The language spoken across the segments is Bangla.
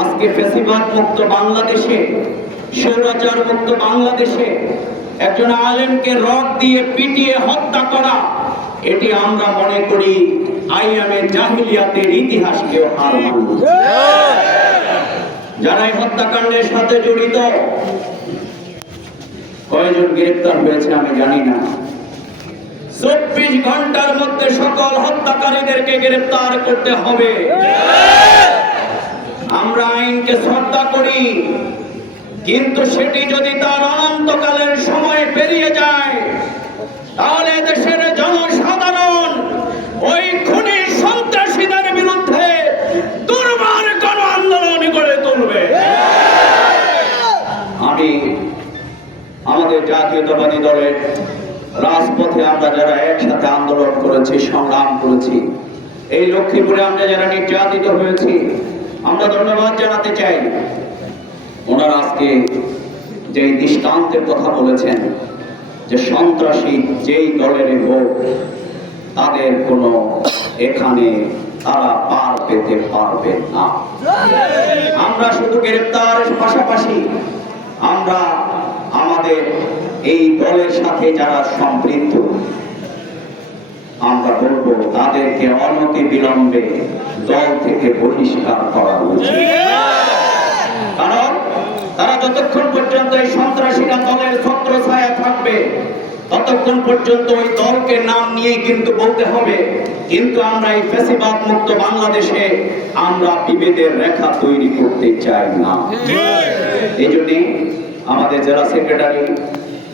আজকে ফেসিবাদ মুক্ত বাংলাদেশে, স্বৈরাচার মুক্ত বাংলাদেশে একজন আলেমকে রড দিয়ে পিটিয়ে হত্যা করা, এটি আমরা মনে করি জাহিলিয়াতের হার যারা এই হত্যাকাণ্ডের সাথে জড়িত, কয়জন গ্রেপ্তার হয়েছে আমি জানি না। চব্বিশ ঘণ্টার মধ্যে সকল হত্যাকারীদেরকে গ্রেপ্তার করতে হবে। আমরা আইনকে শ্রদ্ধা করি, কিন্তু সেটি যদি তার অনন্তকালের সময় পেরিয়ে যায়, তাহলে দেশের জনসাধারণ ওই খুনি সন্ত্রাসীদের বিরুদ্ধে দুর্বার গণ আন্দোলন করে তুলবে। আমি আমাদের জাতীয়তাবাদী দলের রাজপথে আমরা যারা একসাথে আন্দোলন করেছি, সংগ্রাম করেছি, এই লক্ষ্মীপুরে আমরা যারা নির্যাতিত হয়েছি আমরা ধন্যবাদ জানাতে চাই। ওনারা আজকে যে দৃষ্টান্তের কথা বলেছেন, যে সন্ত্রাসী যেই দলের হোক তাদের কোনো এখানে তারা পার পেতে পারবে না। আমরা শুধু গ্রেপ্তারের পাশাপাশি আমরা আমাদের এই দলের সাথে যারা সম্পৃক্ত, আমরা বলব তাদেরকে অনতি বিলম্বে দল থেকে বহিষ্কার করা উচিত। কারণ তারা যতক্ষণ পর্যন্ত এই সন্ত্রাসীরা দলের ছত্র ছায়া থাকবে, ততক্ষণ পর্যন্ত ওই দলকে নাম নিয়ে কিন্তু বলতে হবে, কিন্তু আমরা এই ফেসিবাদ মুক্ত বাংলাদেশে আমরা বিভেদের রেখা তৈরি করতে চাই না। এই জন্যে আমাদের জেলা সেক্রেটারি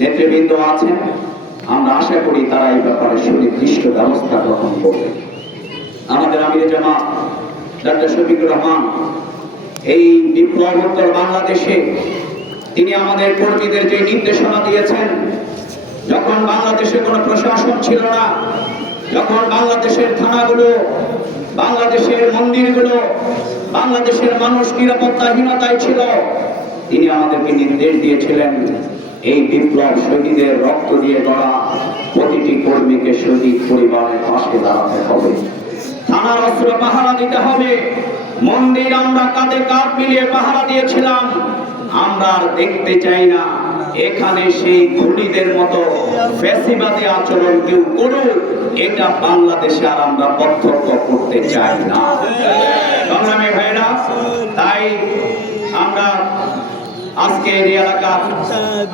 নেতৃবৃন্দ আছেন। আমরা আশা করি তারা এই ব্যাপারে সুনির্দিষ্ট ব্যবস্থা গ্রহণ করবে। আমাদের আমির জামাত ডক্টর শফিকুর রহমান, এই বিপ্লবোত্তর বাংলাদেশে, তিনি আমাদের কর্মীদের যে নির্দেশনা দিয়েছেন, যখন বাংলাদেশে কোনো প্রশাসন ছিল না, যখন বাংলাদেশের থানাগুলো, বাংলাদেশের মন্দিরগুলো, বাংলাদেশের মানুষ নিরাপত্তাহীনতায় ছিল, তিনি আমাদেরকে নির্দেশ দিয়েছিলেন, এই বিপ্লব শহীদের রক্ত দিয়ে গড়া প্রতিটি কর্মীকে শহীদ পরিবারের পাশে দাঁড়াতে হবে। থানার অস্ত্র পাহারা দিতে হবে। মন্দির আমরা কাঁধে কাঁধ মিলিয়ে পাহারা দিয়েছিলাম। আমরা আর দেখতে চাই না। এখানে সেই খুনিদের মতো ফ্যাসিবাদী আচরণ কেউ করুক, এটা বাংলাদেশে আর আমরা প্রত্যক্ষ করতে চাই না। তাই আমরা আজকে এই এলাকা,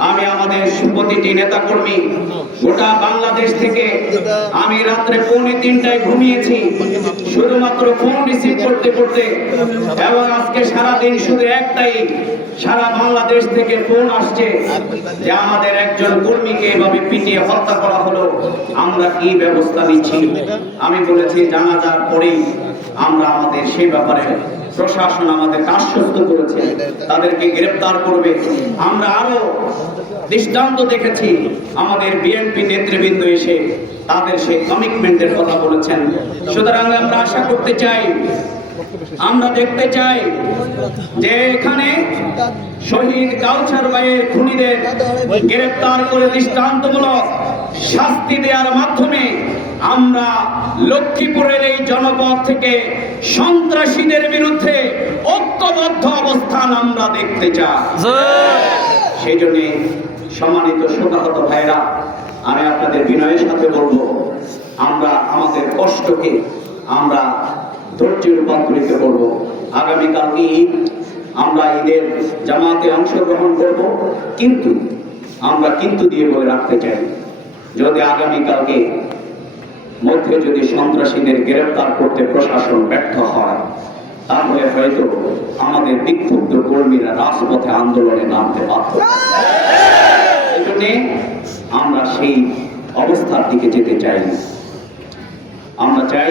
আমি আমাদের প্রতিটি নেতা কর্মী গোটা বাংলাদেশ থেকে আমি রাত্রে পৌনে তিনটায় ঘুমিয়েছি, শুধুমাত্র ফোন রিসিভ করতে করতে, এবং আজকে সারা দিন শুধু একটাই, সারা বাংলাদেশ থেকে ফোন আসছে যে আমাদের একজন কর্মীকে এভাবে পিটিয়ে হত্যা করা হলো, আমরা কি ব্যবস্থা নিচ্ছি? আমি বলেছি, জানাজার পরেই আমরা আমাদের সেই ব্যাপারে প্রশাসন আমাদের আশ্বস্ত করেছে, তাদেরকে গ্রেপ্তার করবে। আমরা আরও দৃষ্টান্ত দেখেছি, আমাদের বিএনপি নেতৃবৃন্দ এসে তাদের সেই কমিটমেন্টের কথা বলেছেন। সুতরাং আমরা আশা করতে চাই, আমরা দেখতে চাই যে এখানে শহীদ কাউছার ভাইয়ের খুনিদের গ্রেপ্তার করে দৃষ্টান্তমূলক শাস্তি দেওয়ার মাধ্যমে আমরা লক্ষ্মীপুরের এই জনপদ থেকে সন্ত্রাসীদের বিরুদ্ধে ঐক্যবদ্ধ অবস্থান আমরা দেখতে চাই। সেই জন্য সম্মানিত শোকাহত ভাইরা আমি আপনাদের বিনয়ের সাথে বলব, আমরা আমাদের কষ্টকে আমরা ধৈর্যে রূপান্তরিত করব। আগামীকালকে ঈদ? আমরা ঈদের জামাতে অংশগ্রহণ করব, কিন্তু আমরা কিন্তু দিয়ে বলে রাখতে চাই। যদি আগামীকালকে মধ্যে যদি সন্ত্রাসীদের গ্রেফতার করতে প্রশাসন ব্যর্থ হয়, তাহলে হয়তো আমাদের বিক্ষুব্ধ কর্মীরা রাজপথে আন্দোলনে নামতে এই আমরা সেই অবস্থার দিকে যেতে চাই। আমরা চাই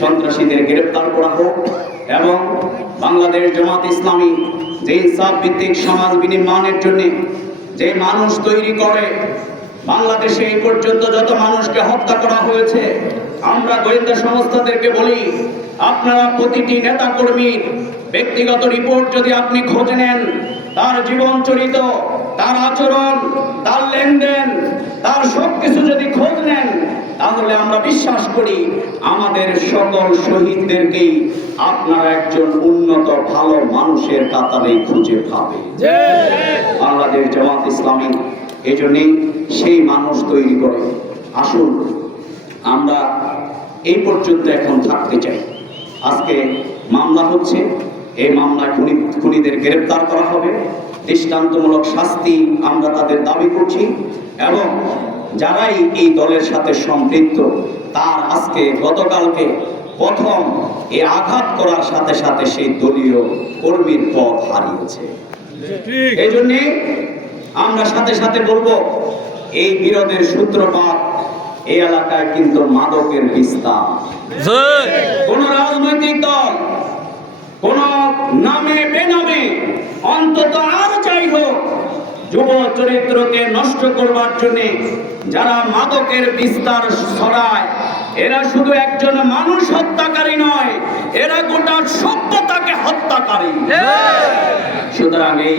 সন্ত্রাসীদের গ্রেপ্তার করা হোক এবং বাংলাদেশ জামাত ইসলামী যে ইনসাফ ভিত্তিক সমাজ বিনির্মাণের জন্য যে মানুষ তৈরি করে বাংলাদেশে এই পর্যন্ত যত মানুষকে হত্যা করা হয়েছে, আমরা গোয়েন্দা সংস্থাদেরকে বলি, আপনারা প্রতিটি নেতা কর্মীর ব্যক্তিগত রিপোর্ট যদি আপনি খোঁজ নেন, তার জীবন চরিত, তার আচরণ, তার লেনদেন, তার সবকিছু যদি খোঁজ নেন তাহলে আমরা বিশ্বাস করি আমাদের সকল শহীদদেরকেই আপনার একজন উন্নত, ভালো মানুষের কাতারে খুঁজে পাবে। বাংলাদেশ জামাত ইসলামী এই জন্যেই সেই মানুষ তৈরি করে। আসুন, আমরা এই পর্যন্ত এখন থাকতে চাই। আজকে মামলা হচ্ছে, এই মামলায় খুনি, খুনিদের গ্রেপ্তার করা হবে। দৃষ্টান্তমূলক শাস্তি আমরা তাদের দাবি করছি এবং যারাই এই দলের সাথে সম্পৃক্ত তার আজকে গতকালকে প্রথম এই আঘাত করার সাথে সাথে সেই দলীয় কর্মীর পথ হারিয়েছে। এই জন্যে আমরা সাথে সাথে বলব এই বিরোধের সূত্রপাত এই এলাকায় কিন্তু মাদকের বিস্তার। কোন রাজনৈতিক দল কোন নামে বেনামে অন্তত আর যাই হোক যুব চরিত্রকে নষ্ট করবার জন্য যারা মাদকের বিস্তার ছড়ায়, এরা শুধু একজন মানুষ হত্যাকারী নয়, এরা গোটা সভ্যতাকে হত্যাকারী। সুতরাং এই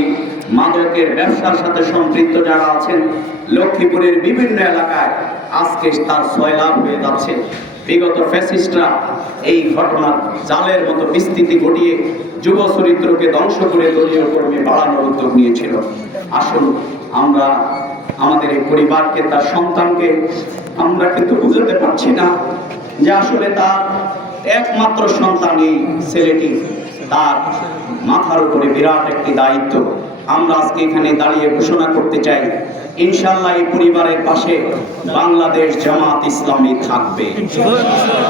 মাদকের ব্যবসার সাথে সম্পৃক্ত যারা আছেন, লক্ষ্মীপুরের বিভিন্ন এলাকায় আজকে তার সয়লাভ হয়ে যাচ্ছে। বিগত ফ্যাসিস্টরা এই ঘটনার জালের মতো বিস্তৃতি ঘটিয়ে যুব চরিত্রকে ধ্বংস করে দলীয় কর্মী বাড়ানোর উদ্যোগ নিয়েছিল। আসুন আমরা আমাদের এই পরিবারকে, তার সন্তানকে, আমরা কিন্তু বুঝতে পারছি না যে আসলে তার একমাত্র সন্তান এই ছেলেটি। তার মাথার উপরে বিরাট একটি দায়িত্ব। আমরা আজকে এখানে দাঁড়িয়ে ঘোষণা করতে চাই ইনশাল্লাহ এই পরিবারের পাশে বাংলাদেশ জামাত ইসলামী থাকবে।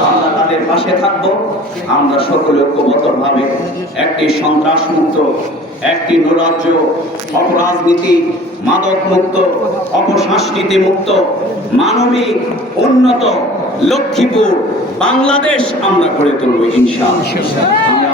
আমরা তাদের পাশে থাকব। আমরা সকলে ঐক্যবদ্ধভাবে একটি সন্ত্রাস মুক্ত একটি নৈরাজ্য, অপরাজনীতি মাদক মুক্ত অপসংস্কৃতি মুক্ত মানবিক, উন্নত লক্ষ্মীপুর বাংলাদেশ আমরা গড়ে তুলব ইনশাআল্লাহ। আমরা